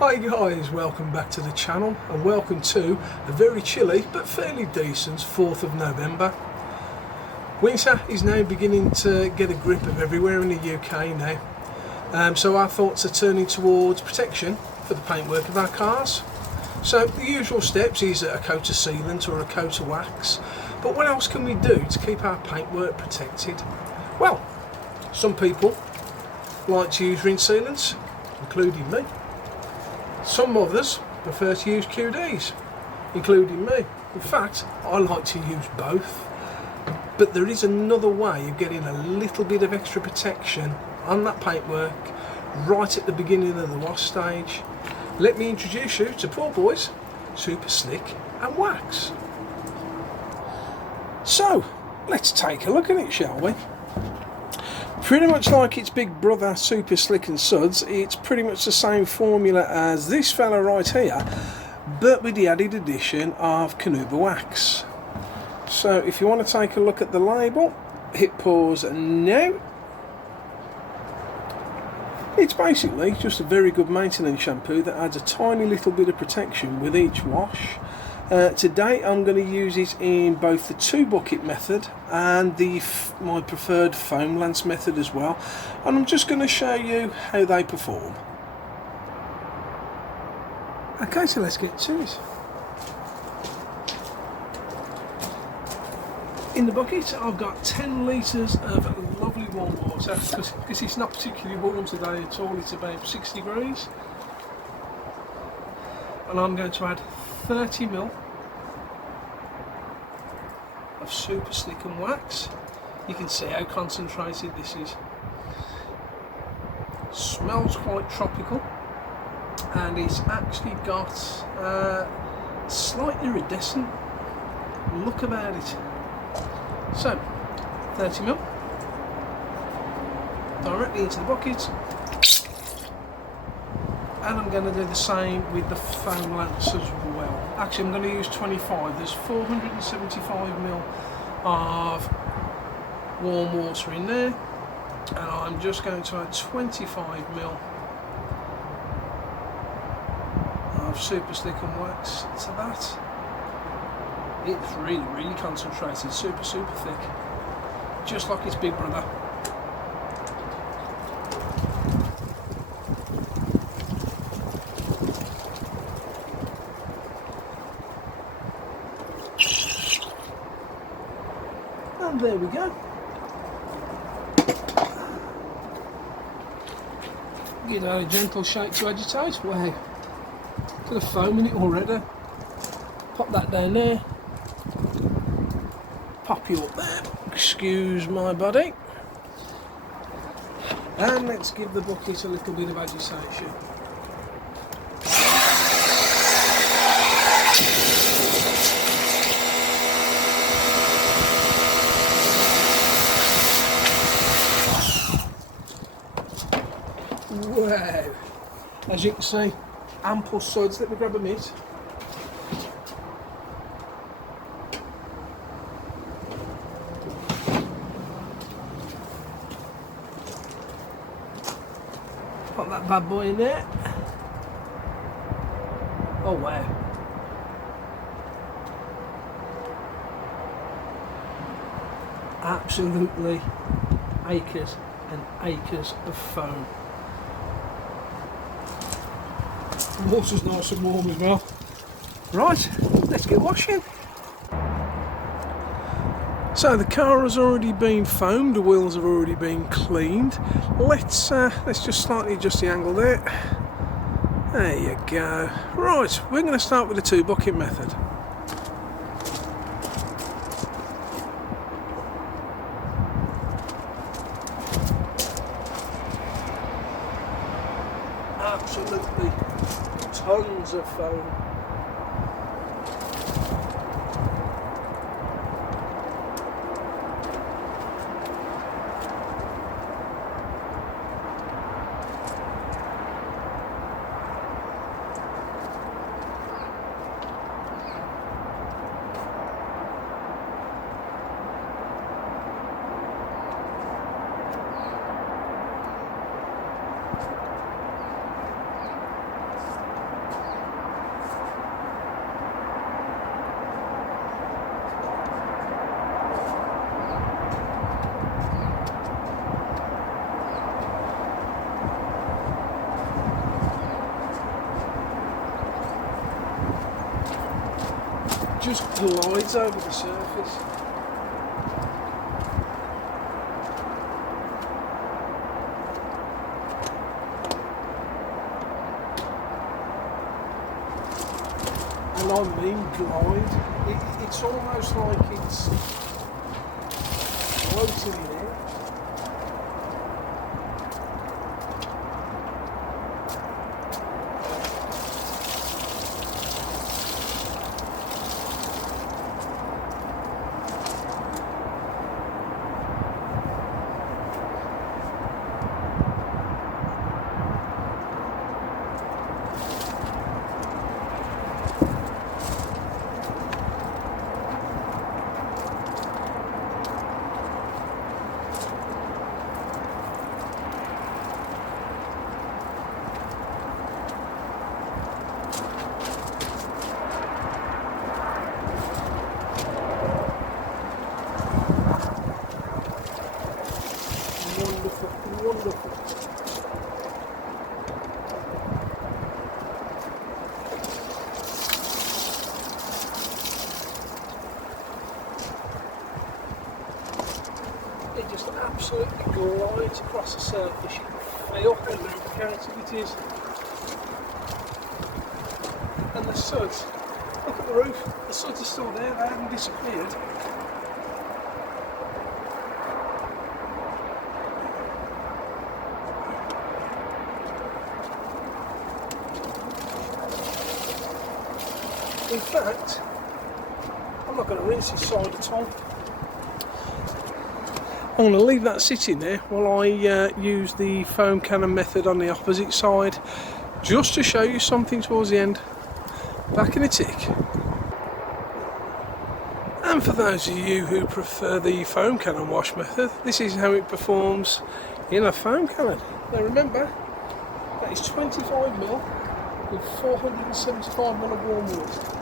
Hi guys, welcome back to the channel and welcome to a very chilly but fairly decent 4th of November. Winter is now beginning to get a grip of everywhere in the UK now, so our thoughts are turning towards protection for the paintwork of our cars. So the usual steps is a coat of sealant or a coat of wax, but what else can we do to keep our paintwork protected? Well, some people like to use rinse sealants, including me. Some others prefer to use QDs, including me. In fact, I like to use both. But there is another way of getting a little bit of extra protection on that paintwork right at the beginning of the wash stage. Let me introduce you to Poorboys Super Slick and Wax. So, let's take a look at it, shall we? Pretty much like its big brother Super Slick and Suds, it's pretty much the same formula as this fella right here, but with the added addition of Canuba Wax. So if you want to take a look at the label, hit pause now. It's basically just a very good maintenance shampoo that adds a tiny little bit of protection with each wash. Today I'm going to use it in both the 2-bucket method and my preferred foam lance method as well, and I'm just going to show you how they perform. Okay, so let's get to it. In the bucket I've got 10 litres of lovely warm water, because it's not particularly warm today at all, it's about 6 degrees. And I'm going to add 30 ml of Super Slick and Wax. You can see how concentrated this is. Smells quite tropical, and it's actually got a slight iridescent look about it. So 30 ml directly into the bucket. And I'm going to do the same with the foam lance as well. Actually, I'm going to use 25. There's 475 ml of warm water in there, and I'm just going to add 25 ml of Super Slick and Wax to that. It's really concentrated, super thick, just like its big brother. And there we go. Give that a gentle shake to agitate. Wow, got a foam in it already. Pop that down there. Pop you up there. Excuse my body. And let's give the bucket a little bit of agitation. Wow, as you can see, ample suds. Let me grab a mitt. Pop that bad boy in there. Oh wow. Absolutely acres and acres of foam. The water's nice and warm as well. Right, let's get washing. So the car has already been foamed, the wheels have already been cleaned. Let's just slightly adjust the angle there. There you go. Right, we're going to start with the 2-bucket method. Absolutely tons of foam. just glides over the surface. And I mean glide. It's almost like it's floating in air. Wonderful. It just absolutely glides across the surface. You can feel how lubricated it is. And the suds, look at the roof, the suds are still there, they haven't disappeared. In fact, I'm not going to rinse this side at all. I'm going to leave that sitting there while I use the foam cannon method on the opposite side, just to show you something towards the end. Back in a tick. And for those of you who prefer the foam cannon wash method, this is how it performs in a foam cannon. Now remember, that is 25mm with 475ml of warm water.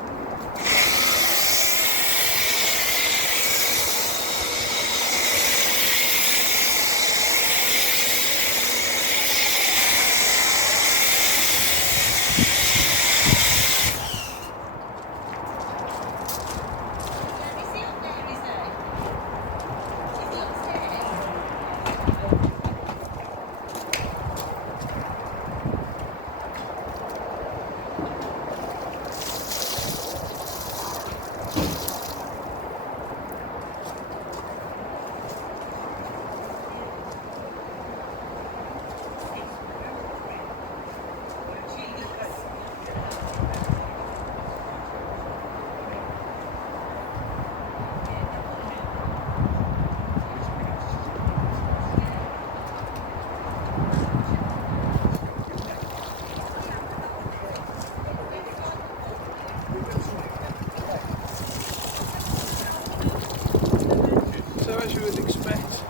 So as you would expect,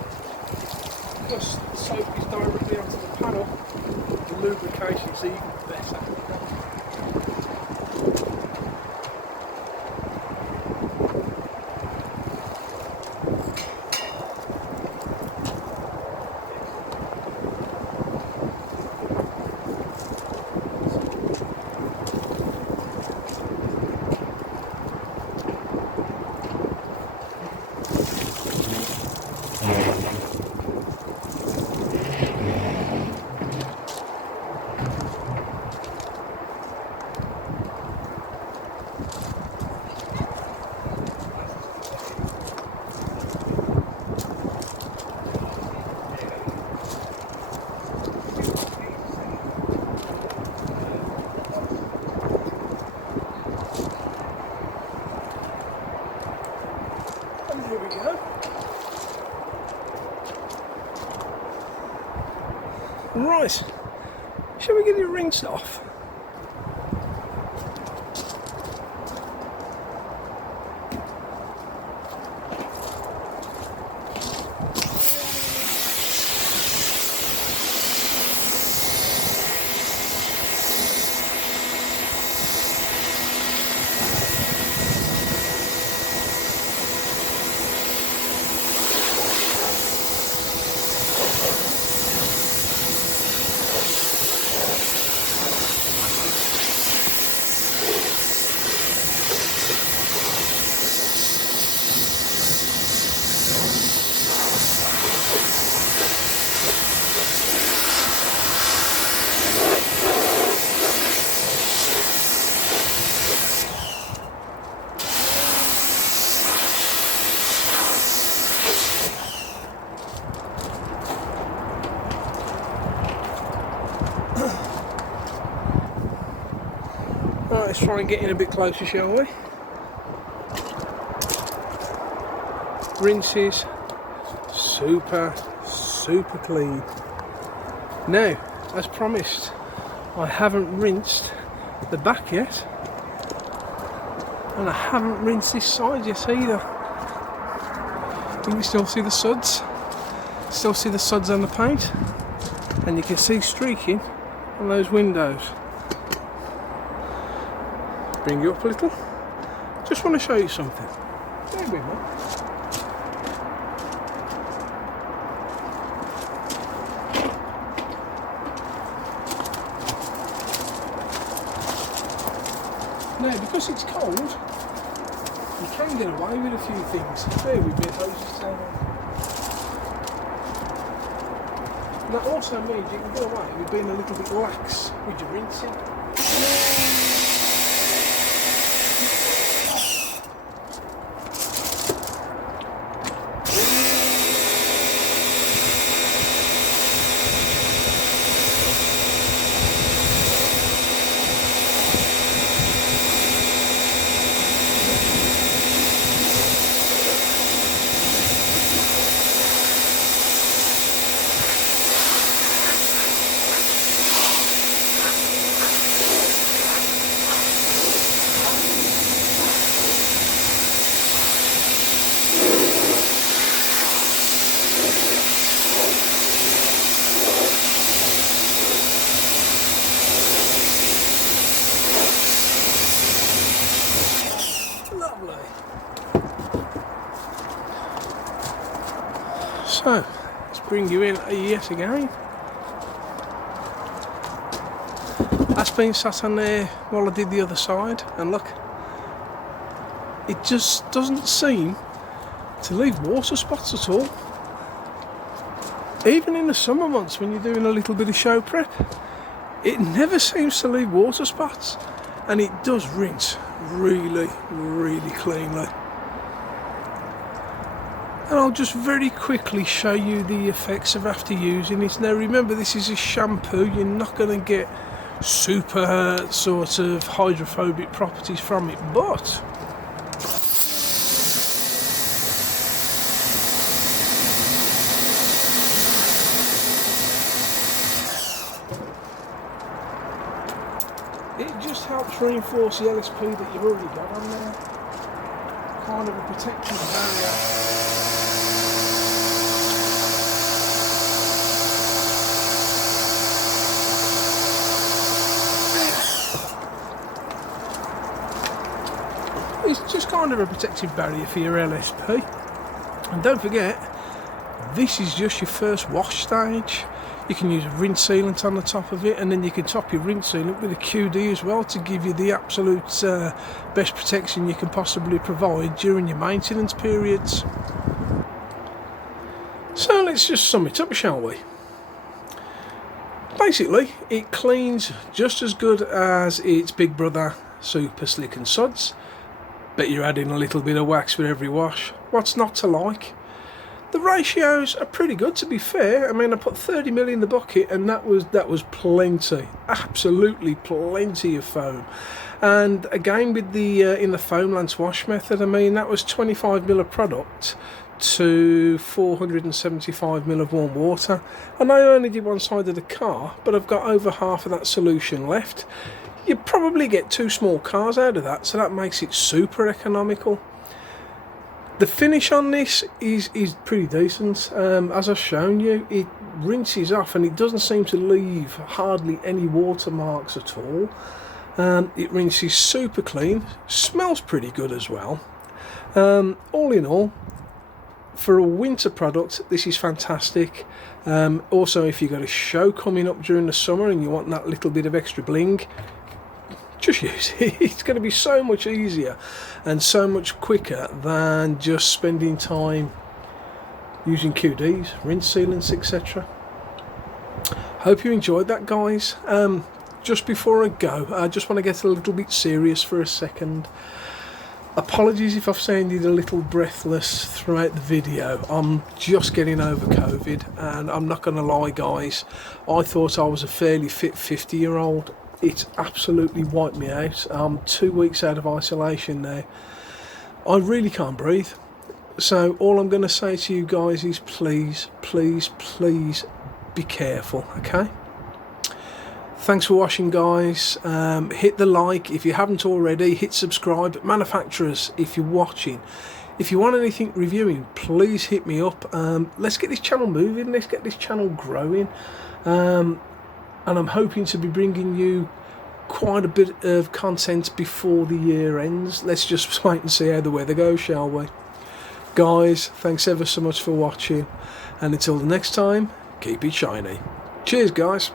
because the soap is directly onto the panel, the lubrication is even better. Here we go. Right, shall we get it rinsed off? let's try and get in a bit closer, shall we? Rinses super clean. Now, as promised, I haven't rinsed the back yet, and I haven't rinsed this side yet either. You can still see the suds, on the paint, and you can see streaking on those windows. Bring you up a little. Just want to show you something. Bear with me. Now, because it's cold, you can get away with a few things. Bear with me, I'll just say that. And that also means you can get away with being a little bit lax with your rinsing. So, let's bring you in yet again. That's been sat on there while I did the other side, and look, it just doesn't seem to leave water spots at all. Even in the summer months when you're doing a little bit of show prep, it never seems to leave water spots, and it does rinse really cleanly. And I'll just very quickly show you the effects of after using it. Now remember, this is a shampoo, you're not going to get super sort of hydrophobic properties from it, but it just helps reinforce the LSP that you've already got on there. Kind of a protective barrier. It's just kind of a protective barrier for your LSP. And don't forget, this is just your first wash stage. You can use a rinse sealant on the top of it, and then you can top your rinse sealant with a QD as well to give you the absolute best protection you can possibly provide during your maintenance periods. So let's just sum it up, shall we? Basically, it cleans just as good as its big brother, Super Slick and Suds. Bet you're adding a little bit of wax with every wash. What's not to like? The ratios are pretty good, to be fair. I mean, I put 30ml in the bucket, and that was plenty, absolutely plenty of foam. And again, with the in the foam lance wash method, I mean, that was 25ml of product to 475ml of warm water. And I only did one side of the car, but I've got over half of that solution left. You probably get 2 small cars out of that, so that makes it super economical. The finish on this is pretty decent. As I've shown you, it rinses off and it doesn't seem to leave hardly any watermarks at all. It rinses super clean, smells pretty good as well. All in all, for a winter product, this is fantastic. Also, if you've got a show coming up during the summer and you want that little bit of extra bling, just use it. It's going to be so much easier and so much quicker than just spending time using QDs, rinse sealants, etc. Hope you enjoyed that, guys. Just before I go, I just want to get a little bit serious for a second. Apologies if I've sounded a little breathless throughout the video. I'm just getting over COVID, and I'm not going to lie, guys, I thought I was a fairly fit 50-year-old. it's absolutely wiped me out. I'm 2 weeks out of isolation now. I really can't breathe. So all I'm going to say to you guys is please, please, please be careful, okay? Thanks for watching, guys. Hit the like if you haven't already. Hit subscribe. Manufacturers, if you're watching, if you want anything reviewing, please hit me up. Let's get this channel moving. Let's get this channel growing. And I'm hoping to be bringing you quite a bit of content before the year ends. Let's just wait and see how the weather goes, shall we? Guys, thanks ever so much for watching. And until the next time, keep it shiny. Cheers, guys.